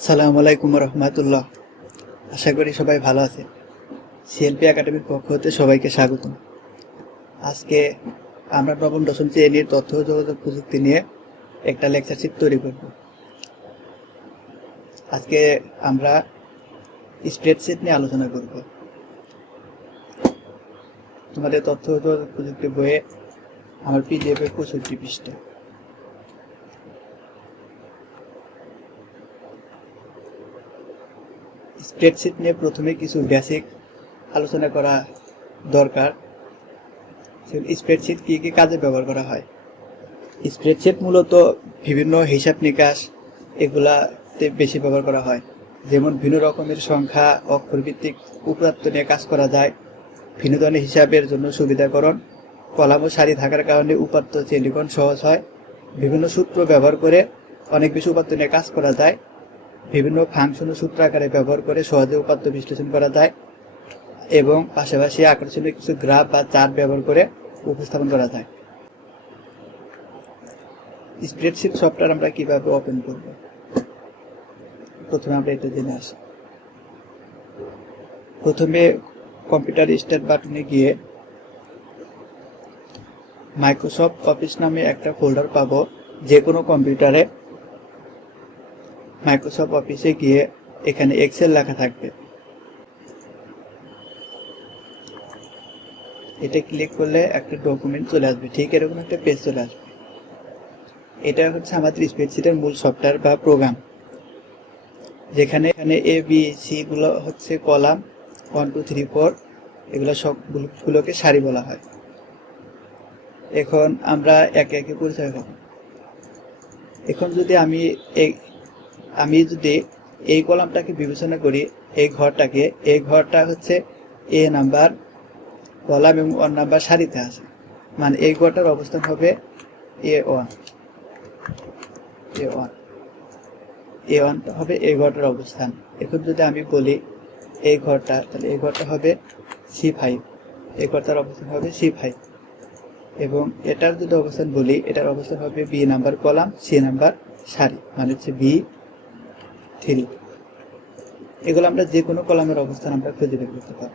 আসসালামু আলাইকুম রহমতুল্লাহ। আশা করি সবাই ভালো আছে। সিএলপি একাডেমির পক্ষ হতে সবাইকে স্বাগতম। আজকে আমরা নবম দশম শ্রেণীর তথ্য ও যোগাযোগ প্রযুক্তি নিয়ে একটা লেকচারশিট তৈরি করব। আজকে আমরা স্প্রেডশিট নিয়ে আলোচনা করব। তোমাদের তথ্য ও যোগাযোগ প্রযুক্তি বইয়ে আমার পিডিএফ 65 পৃষ্ঠা। স্প্রেডশিট নিয়ে প্রথমে কিছু বেসিক আলোচনা করা দরকার। স্প্রেডশিট কী কী কাজে ব্যবহার করা হয়? স্প্রেডশিট মূলত বিভিন্ন হিসাব নিকাশ এগুলাতে বেশি ব্যবহার করা হয়। যেমন ভিন্ন রকমের সংখ্যা, অক্ষরভিত্তিক উপাত্ত নিয়ে কাজ করা যায়। ভিন্ন ধরনের হিসাবের জন্য সুবিধাকরণ, কলাম ও সারি থাকার কারণে উপাত্ত শ্রেণীকরণ সহজ হয়। বিভিন্ন সূত্র ব্যবহার করে অনেক বেশি উপাত্ত নিয়ে কাজ করা যায়। বিভিন্ন ফাংশন ও সূত্র আকারে ব্যবহার করে সহজে উপাত্ত বিশ্লেষণ করা যায় এবং পাশাপাশি আকর্ষণীয় কিছু গ্রাফ বা চার্ট ব্যবহার করে উপস্থাপন করা যায়। স্প্রেডশিট সফটওয়্যার আমরা কিভাবে ওপেন করব? প্রথমে আমরা এটা জেনে আসি। প্রথমে কম্পিউটার স্টার্ট বাটনে গিয়ে মাইক্রোসফট অফিস নামে একটা ফোল্ডার পাবো। যে কোনো কম্পিউটারে মাইক্রোসফট অফিসে গিয়ে এখানে এক্সেল লেখা থাকবে। এটা ক্লিক করলে একটা ডকুমেন্ট চলে আসবে, ঠিক এরকম একটা পেজ চলে আসবে। এটা হচ্ছে আমাদের স্প্রেডশিটের মূল সফটওয়্যার বা প্রোগ্রাম, যেখানে এখানে এ বি সি গুলো হচ্ছে কলাম, 1 2 3 4 এগুলো সবগুলোকে সারি বলা হয়। এখন আমরা একে একে পরিচয় পাবো। এখন যদি আমি যদি এই কলামটাকে বিবেচনা করি, এই ঘরটা হচ্ছে এ নাম্বার কলাম এবং 1 নাম্বার সারিতে আছে, মানে এই ঘরটার অবস্থান হবে A1 হবে এই ঘরটার অবস্থান। এখন যদি আমি বলি এই ঘরটা, তাহলে এই ঘরটা হবে C5, এই ঘরটার অবস্থান হবে C5। এবং এটার যদি অবস্থান বলি, এটার অবস্থান হবে B number column, C number সারি, মানে হচ্ছে B3। এগুলো আমরা যে কোনো কলামের অবস্থান আমরা খুঁজে বের করতে পারি।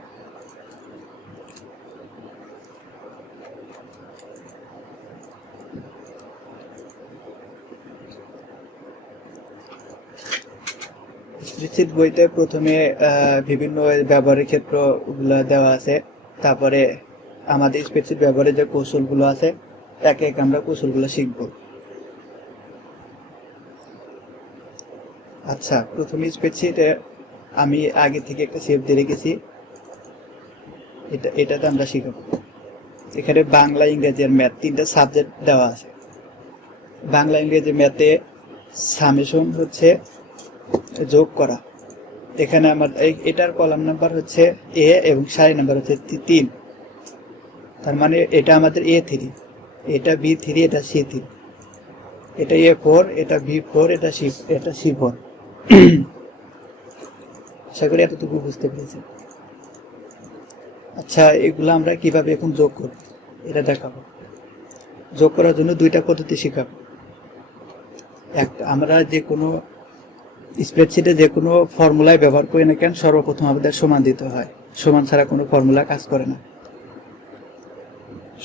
স্প্রেডশিট বইতে প্রথমে বিভিন্ন ব্যবহারের ক্ষেত্রগুলো দেওয়া আছে। তারপরে আমাদের স্প্রেডশিট ব্যবহারের যে কৌশলগুলো আছে, একে একে আমরা কৌশলগুলো শিখব। আচ্ছা, প্রথমে স্প্রেডশিটে আমি আগে থেকে একটা সেভ দিয়ে রেখেছি, এটাতে আমরা শিখব। এখানে বাংলা, ইংরেজি আর ম্যাথ 3টা সাবজেক্ট দেওয়া আছে। বাংলা, ইংরেজি, ম্যাথে সামেশন হচ্ছে যোগ করা। এখানে আমার এটার কলাম নাম্বার হচ্ছে এ এবং সারি নাম্বার হচ্ছে 3, তার মানে এটা আমাদের A3, এটা B3, এটা C3, এটা A4, এটা B4, এটা C4। আশা করি এতটুকু বুঝতে পেরেছি। আচ্ছা, এগুলো আমরা কিভাবে এখন যোগ করব এটা দেখাবো। যোগ করার জন্য 2টা পদ্ধতি শেখাবো। একটা, আমরা যে কোনো স্প্রেডশিটে যে কোনো ফর্মুলায় ব্যবহার করি না কেন, সর্বপ্রথম আমাদের সমান দিতে হয়। সমান ছাড়া কোনো ফর্মুলা কাজ করে না।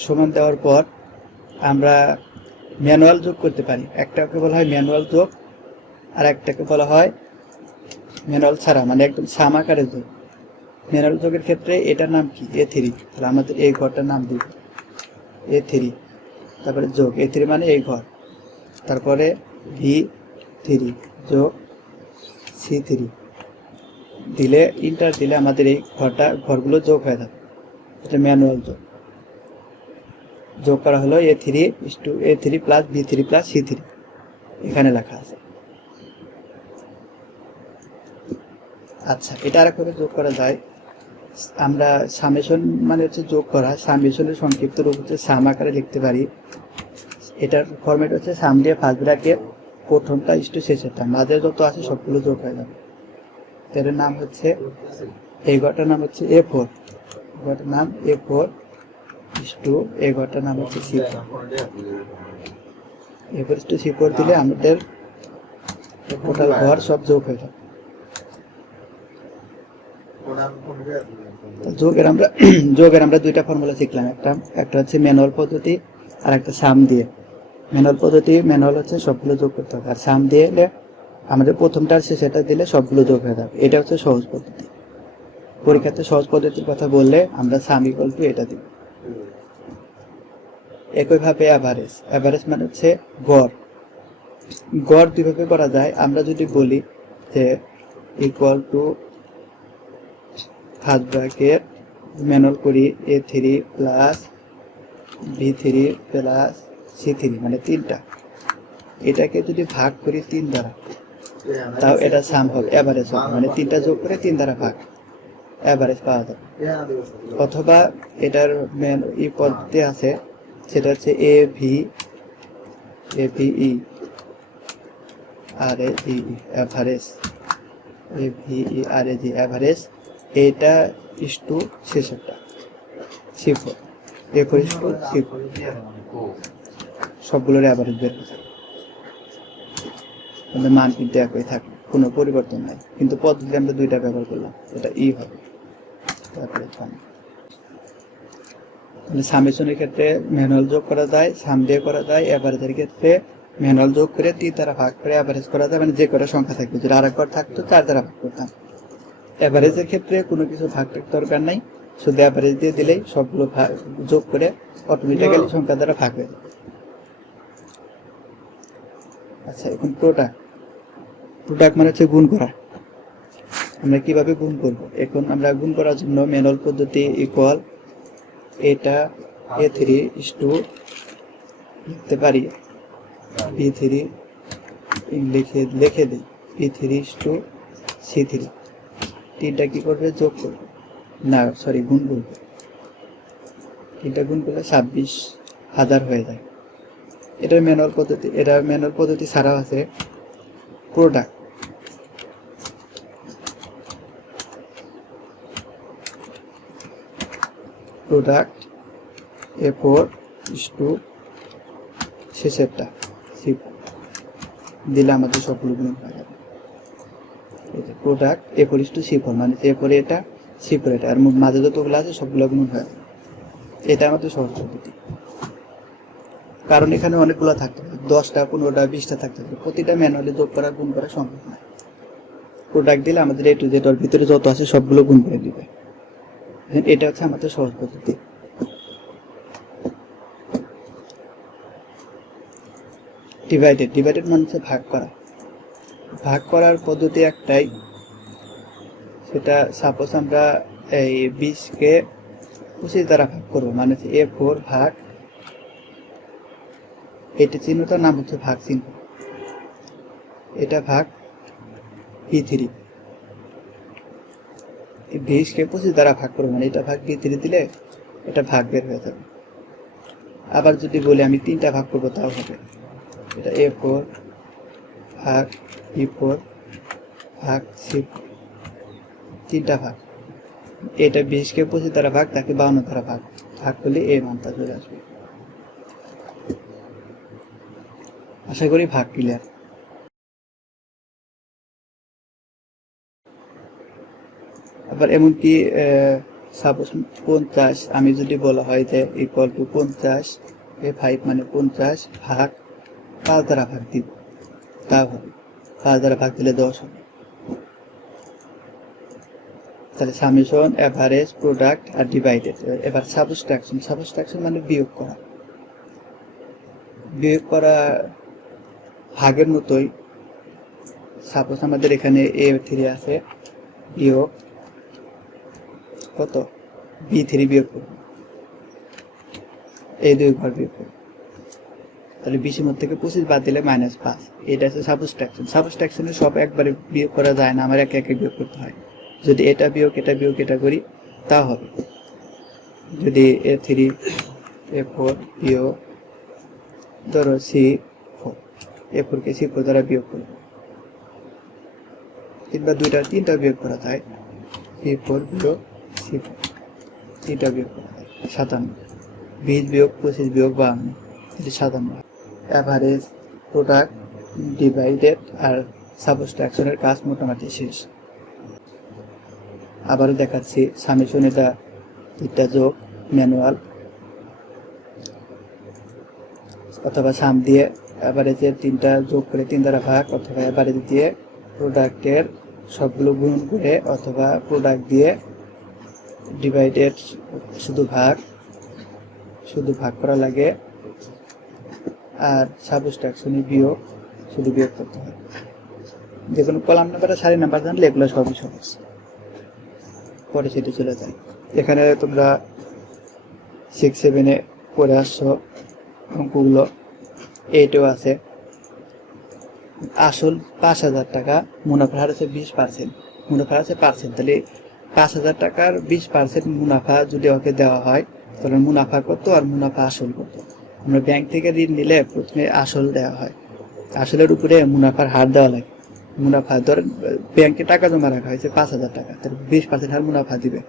সমান দেওয়ার পর আমরা ম্যানুয়াল যোগ করতে পারি। একটাকে বলা হয় ম্যানুয়াল যোগ, আর একটাকে বলা হয় ম্যানুয়াল ছাড়া, মানে একদম সাম আকারে যোগ। ম্যানুয়াল যোগের ক্ষেত্রে এটার নাম কি? A3। তাহলে আমাদের এই ঘরটার নাম দিব A3, তারপরে যোগ A3 মানে এই ঘর, তারপরে B3 যোগ C3 দিলে, ইন্টার দিলে আমাদের এই ঘরগুলো যোগ হয়ে যাবে। এটা ম্যানুয়াল যোগ করা হলো A3 plus B3 plus C3, এখানে লেখা আছে। আচ্ছা, এটা আরেকভাবে যোগ করা যায়। আমরা সামেশন মানে হচ্ছে যোগ করা, সামেশনের সংক্ষিপ্ত রূপ হচ্ছে সাম আকারে লিখতে পারি। এটার ফরম্যাট হচ্ছে সাম দিয়ে ফার্স্ট ব্র্যাকেট, প্রথমটা শেষেরটা, মাঝে যত আছে সবগুলো যোগ হয়ে যাবে। এর নাম হচ্ছে, এই ঘরটার নাম হচ্ছে A4, ঘরটার নাম A4 এই ঘরটার নাম হচ্ছে C4। A4 দিলে আমাদের টোটাল ঘর সব যোগ হয়ে যাবে। যোগের আমরা দুইটা ফর্মুলা শিখলাম, একটা হচ্ছে ম্যানুয়াল পদ্ধতি আর একটা সাম দিয়ে। ম্যানুয়াল হচ্ছে সবগুলো যোগ করতে হবে, আর সাম দিয়ে আমাদের প্রথমটার শেষেটা দিলে সবগুলো যোগ হয়ে যাবে। এটা হচ্ছে সহজ পদ্ধতি। পরীক্ষাতে সহজ পদ্ধতির কথা বললে আমরা সাম ইকুয়াল টু এটা দিব। একইভাবে অ্যাভারেজ মানে হচ্ছে গড়। গড় দুইভাবে করা যায়। আমরা যদি বলি যে equal to first bracket manual করি A3 plus B3 plus C3 মানে 3টা, এটাকে যদি ভাগ করি 3 দ্বারা, তাও এটা সাম হবে, অ্যাভারেজ হবে, মানে 3টা যোগ করে 3 দ্বারা ভাগ, অ্যাভারেজ পাওয়া যাবে। অথবা এটার পদ্ধতি আছে, সেটা হচ্ছে AVE অ্যাভারেজ, অ্যাভারেজ। এটা is to শেষেরটা C4, A4 is to C4, সবগুলোর অ্যাভারেজ বের হয়ে যাবে। মান কিন্তু একই থাকবে, কোনো পরিবর্তন নাই, কিন্তু পদ্ধতি আমরা দুইটা ব্যবহার করলাম, এটা হবে। তারপরে সামেশনের ক্ষেত্রে ম্যানুয়াল যোগ করা যায়, সাম দিয়ে করা যায়। অ্যাভারেজের ক্ষেত্রে ম্যানুয়াল যোগ করে 3 দ্বারা ভাগ করে অ্যাভারেজ করা যায়, মানে যে কটা সংখ্যা থাকবে, যদি আর একবার থাকতো 4 দ্বারা ভাগ করতাম। অ্যাভারেজের ক্ষেত্রে কোনো কিছু ভাগ দরকার নাই, শুধু অ্যাভারেজ দিয়ে দিলেই সবগুলো যোগ করে অটোমেটিক্যালি সংখ্যা দ্বারা ভাগ হয়ে যাবে। আচ্ছা, এখন প্রোডাক্ট মানে হচ্ছে গুণ করা। আমরা কিভাবে গুণ করব? এখন আমরা গুণ করার জন্য ম্যানুয়াল পদ্ধতি ইকুয়াল এটা A3 ইস টু লিখতে পারি B3 লিখে দিই B3 ইস টু C3। 3টা কি করবে? যোগ করবে, না সরি গুণ করবে। 3টা গুণ করলে 26,000 হয়ে যায়। এটা ম্যানুয়াল পদ্ধতি ছাড়াও আছে product. A4 is to শেষেরটা C4 দিলে আমাদের সবগুলো গুণ হয়ে যাবে। Product A4 is to C4 মানে A4 এটা C4 এটা, আর মাঝে যতগুলো আছে সবগুলো গুণ হয়ে যাবে। এটা আমাদের সহজ পদ্ধতি, কারণ এখানে অনেকগুলো থাকতে পারে, 10টা 15টা 20টা থাকতে পারে, প্রতিটা ম্যানুয়ালি যোগ করা গুণ করা সম্ভব নয়। প্রোডাক্ট দিলে আমাদের A to Z ওর ভিতরে যত আছে সবগুলো গুণ করে দিবে। এটা হচ্ছে আমাদের সহজ পদ্ধতি। ডিভাইডেড মানে হচ্ছে ভাগ করার পদ্ধতি একটাই, সেটা সাপোজ আমরা এই 20কে 25 দ্বারা ভাগ করবো, মানে হচ্ছে A4 ভাগ, এটা চিহ্নটার নাম হচ্ছে ভাগ চিহ্ন, এটা ভাগ B3। 20কে 25 দ্বারা ভাগ করবো, মানে এটা ভাগ B3 দিলে এটা ভাগ বের হয়ে যাবে। আবার যদি বলি আমি 3টা ভাগ করবো, তাও হবে, এটা A4 ভাগ B4 ভাগ C4, 3টা ভাগ। এটা 20কে 25 দ্বারা ভাগ, তাকে 52 দ্বারা ভাগ করলে এই মানটা চলে আসবে। আশা করি ভাগ ক্লিয়ার। আবার এমনকি সাপোজ 50 আমি যদি বলা হয় যে ইকুয়াল টু 50 A5 মানে 50 ভাগ 5 দ্বারা ভাগ দিব, তাও হবে। 5 দ্বারা ভাগ দিলে 10 হবে। তাহলে সামেশন, অ্যাভারেজ, প্রোডাক্ট আর ডিভাইডেড। এবার সাবস্ট্রাকশন মানে বিয়োগ করা ভাগের মতোই। সাপোজ আমাদের এখানে A3 আছে, বিয়োগ কত? B3 বিয়োগ করব, এই দুই ঘর বিয়োগ করব, তাহলে 20 মধ্যে থেকে 25 বাদ দিলে -5। এটা হচ্ছে সাবস্ট্রাকশনে সব একবারে বিয়োগ করা যায় না, আমার একে একে বিয়োগ করতে হয়। যদি এটা বিয়োগ এটা করি তা হবে। যদি A3 A4 বিয়োগ ধরো C4, A4কে C4 দ্বারা বিয়োগ করব, কিংবা 3টা বিয়োগ করা যায়, C4 বিয়োগ C4, 3টা বিয়োগ করা যায় 57, 20 বিয়োগ 25 বিয়োগ 52, 57। অ্যাভারেজ, প্রোডাক্ট, ডিভাইডেড আর সাবস্ট্রাকশনের কাজ মোটামুটি শেষ। আবারও দেখাচ্ছি সামেশন, এটা 3টা যোগ ম্যানুয়াল, অথবা সাম দিয়ে অ্যাভারেজের 3টা যোগ করে 3 দ্বারা ভাগ, অথবা অ্যাভারেজ দিয়ে প্রোডাক্টের সবগুলো গুণ করে, অথবা প্রোডাক্ট দিয়ে ডিভাইডেড শুধু ভাগ করা লাগে, আর সাবস্ট্রাকশনে বিয়োগ শুধু বিয়োগ করতে হয়। যে কোনো কলাম নাম্বার আর সারি নাম্বার জানলে এগুলো সবই সহজ। পরে সেটি চলে যায়। এখানে তোমরা 6-7 পড়ে আসছো অঙ্কগুলো, 8-এও আছে। আসল 5,000 টাকা, মুনাফার হার আছে 20%, মুনাফা আছে পার্সেন্ট। তাহলে 5,000 টাকার 20% মুনাফা যদি ওকে দেওয়া হয়, তাহলে মুনাফা কত আর মুনাফা আসল কত? আমরা ব্যাংক থেকে ঋণ নিলে প্রথমে আসল দেওয়া হয়, আসলের উপরে মুনাফার হার দেওয়া লাগে। মুনাফা ধর ব্যাংকে টাকা জমা রাখা হয়েছে 5,000 টাকা, তাহলে 20% হার মুনাফা দিবে।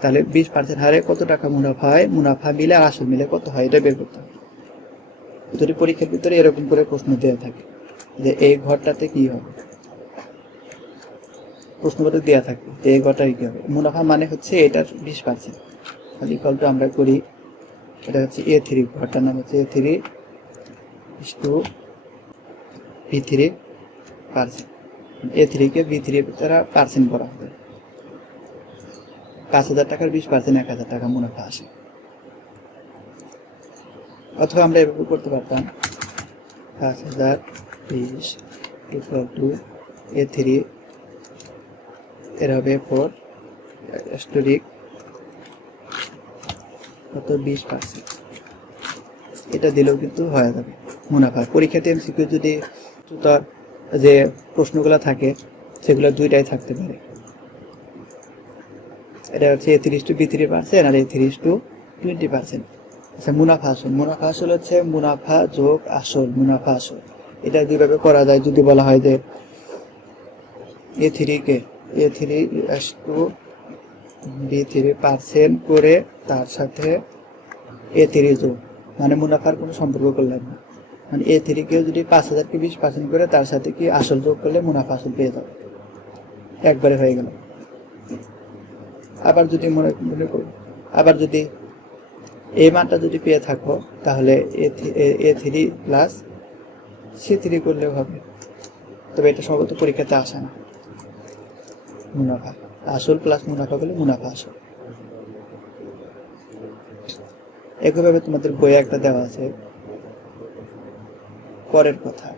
তাহলে 20% হারে কত টাকা মুনাফা হয়, মুনাফা মিলে আর আসল মিলে কত হয়, এটা বের করতে হবে। যদি পরীক্ষার ভিতরে এরকম করে প্রশ্ন দেওয়া থাকে যে এই ঘরটাতে কি হবে, প্রশ্নপত্র দেওয়া থাকে যে এই ঘরটায় কি হবে, মুনাফা মানে হচ্ছে এটার 20%। তাহলে ইকুয়াল টু আমরা করি, এটা হচ্ছে A3, ঘরটার নাম হচ্ছে A3 টু B3%। A3 কে B3 দ্বারা পার্সেন্ট করা হবে। 5,000 টাকার 20% 1,000 টাকা মুনাফা আসে। অথবা আমরা এভাবে করতে পারতাম, 5,020 ইকুয়াল টু A3 এর হবে 4 স্টোরিক কত 20%। এটা দিলেও কিন্তু হয়ে যাবে মুনাফা। পরীক্ষাতে এমসিকিউ যদি তার যে প্রশ্নগুলো থাকে সেগুলো দুইটাই থাকতে পারে। এটা হচ্ছে A3 টু B3% আর A3 টু 20%। আচ্ছা, মুনাফা আসল হচ্ছে মুনাফা যোগ আসল, মুনাফা আসল। এটা দুইভাবে করা যায়। যদি বলা হয় যে A3 কে A3 টু B3% করে তার সাথে A3 যোগ, মানে মুনাফার কোনো সম্পর্ক করলাম না, মানে A3 কেও যদি 5,000 কে 20% করে তার সাথে কি আসল যোগ করলে মুনাফা আসল পেয়ে যাবে, একবারে হয়ে গেল। আবার যদি আবার যদি এই মানটা যদি পেয়ে থাকো, তাহলে A3 প্লাস C3 করলেও হবে। তবে এটা সম্ভবত পরীক্ষাতে আসে না। মুনাফা আসল প্লাস মুনাফা করলে মুনাফা আসল। একইভাবে তোমাদের বইয়ে একটা দেওয়া আছে করের কথা,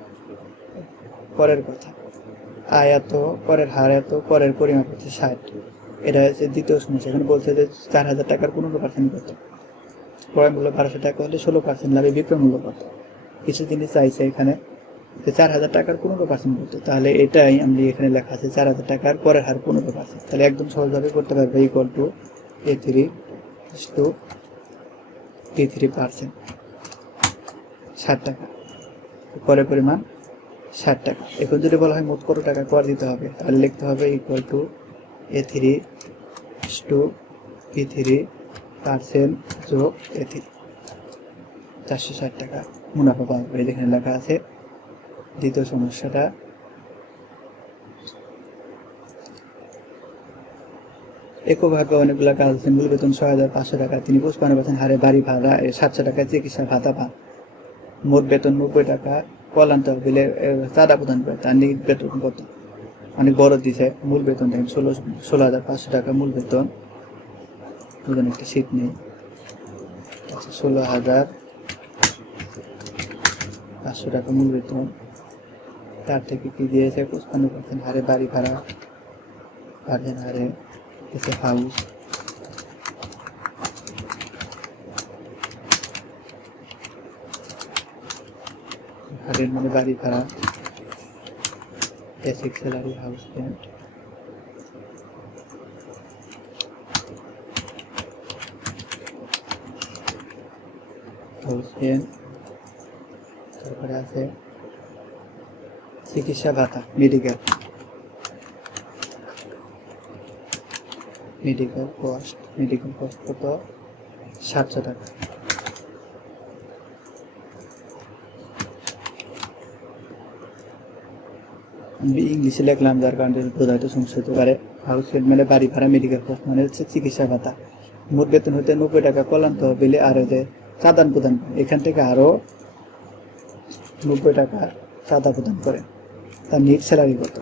আয় এত, করের হার এত, করের পরিমাপ হচ্ছে 60। এটা হচ্ছে দ্বিতীয় সমস্যা। এখানে বলছে যে 4,000 টাকার 15% কত, ক্রয় মূল্য 1200 টাকা হলে 16% লাভে বিক্রয় মূল্য কত। কিছু জিনিস চাইছে এখানে যে 4,000 টাকার 15% কত, তাহলে এটাই আমি এখানে লেখা আছে 4,000 টাকার করের হার 15%। তাহলে একদম সহজভাবে করতে পারবে, equal to A3 two B3%, 60 টাকা, করের পরিমাণ 60 টাকা। এখন যদি বলা হয় মোট কত টাকা কর দিতে হবে, তাহলে লিখতে হবে equal to A3 two B3% যোগ A3, 460 টাকা মুনাফা পাবে। যেখানে লেখা আছে দ্বিতীয় সমস্যাটা। একইভাবে অনেকগুলো কাজ আছে। মূল বেতন 6,500 টাকা, তিনি 55% হারে বাড়ি ভাড়া, 700 টাকায় চিকিৎসা ভাতা পান। মোট বেতন 90 টাকা, কল্যাণ তহবিলে চাঁদা প্রদান করে। তার নিট বেতন কত? অনেক বড় দিছে। মূল বেতন দেখেন 16,500 টাকা মূল বেতন। একটা শীত নেই, 16,500 টাকা মূল বেতন। তার থেকে কি দিয়েছে 55% হারে বাড়ি ভাড়া, হারে হাউস, হারের মানে বাড়ি ভাড়া, বেসিক স্যালারি, হাউস রেন্ট, তারপরে আছে চিকিৎসা ভাতা, মেডিকেল কস্ট কত? 700 টাকা। আমি ইংলিশে লিখলাম, যার কারণে বোঝাইতে সমস্যা হতে পারে। হাউস রেন্ট মানে বাড়ি ভাড়া, মেডিকেল কস্ট মানে হচ্ছে চিকিৎসা ভাতা। মোট বেতন হতে 90 টাকা কল্যাণ তহবিলে আর যে চাঁদান প্রদান করে, এখান থেকে আরও 90 টাকা চাঁদা প্রদান করে। তার নিট স্যালারি কত,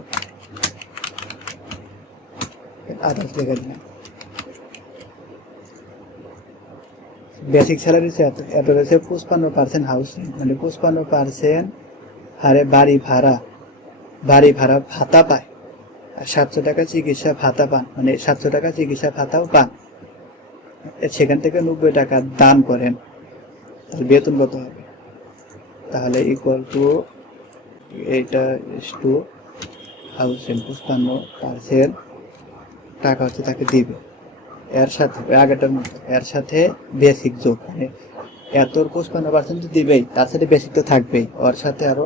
আদার্স লেখা দিলাম। বেসিক স্যালারি এত রয়েছে 55% হাউস রেন্ট, মানে 55% হারে বাড়ি ভাড়া ভাতা পায়। আর 700 টাকা চিকিৎসা ভাতা পান, মানে 700 টাকা চিকিৎসা ভাতাও পান। সেখান থেকে 90 টাকা দান করেন, তাহলে বেতন কত হবে? তাহলে ইকুয়াল টু এইটা টু হাউস রেন্ট 55% টাকা হচ্ছে তাকে দিবে। এর সাথে আগেটার মতো এর সাথে বেসিক যোগ, মানে এতর 55% তো দিবেই, তার সাথে বেসিক তো থাকবেই, ওর সাথে আরো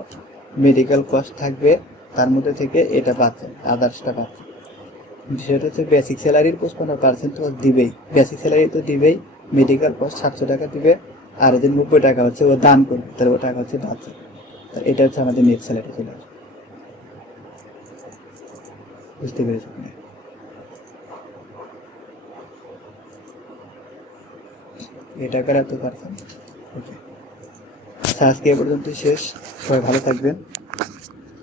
মেডিকেল কস্ট থাকবে, তার মধ্যে থেকে এটা পাচ্ছে, আদার্সটা পাচ্ছে। বিষয়টা হচ্ছে বেসিক স্যালারির 55% তো দিবেই, বেসিক স্যালারি তো দিবেই, মেডিকেল কস্ট 700 টাকা দিবে, আর যে 90 টাকা হচ্ছে ও দান করবে, তাহলে ও টাকা হচ্ছে বাঁচে। এটা হচ্ছে আমাদের নেট স্যালারি চলে আসবে। বুঝতে পেরেছি? এই টাকার এত পার্সেন্ট। ওকে, আজকে এ পর্যন্ত শেষ। সবাই ভালো থাকবেন।